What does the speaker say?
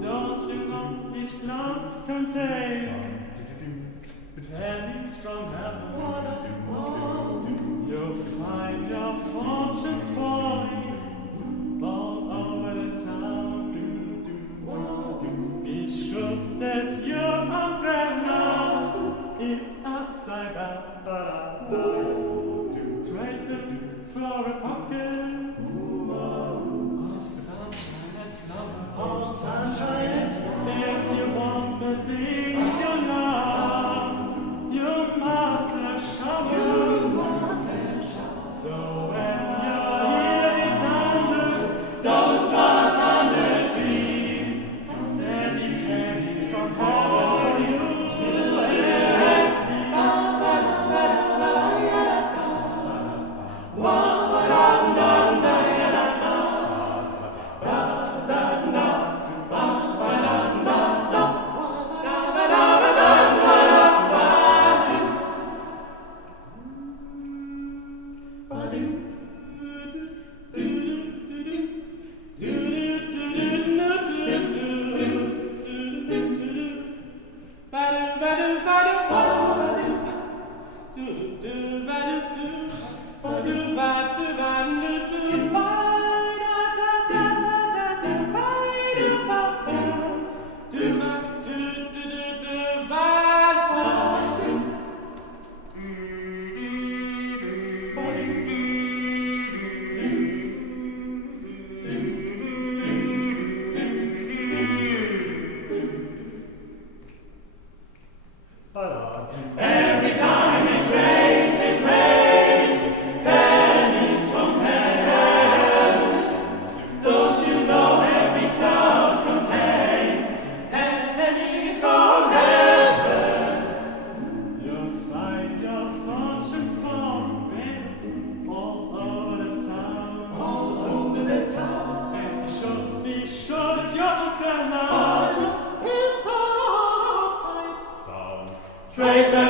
Don't you know each plant contains pennies from heaven? You'll find your fortunes falling all over the town. Be sure that your umbrella is upside down. Trade them for a pocket of sunshine and flowers. If you want the things you love, you must have showers. So when you're hearing thunders, don't run under a tree. Then you pennies from heaven for you and me. Every time it rains, pennies from heaven. Don't you know every cloud contains pennies from heaven? You'll find your fortunes falling all over the town. And be sure that your umbrella is upside down. Trade them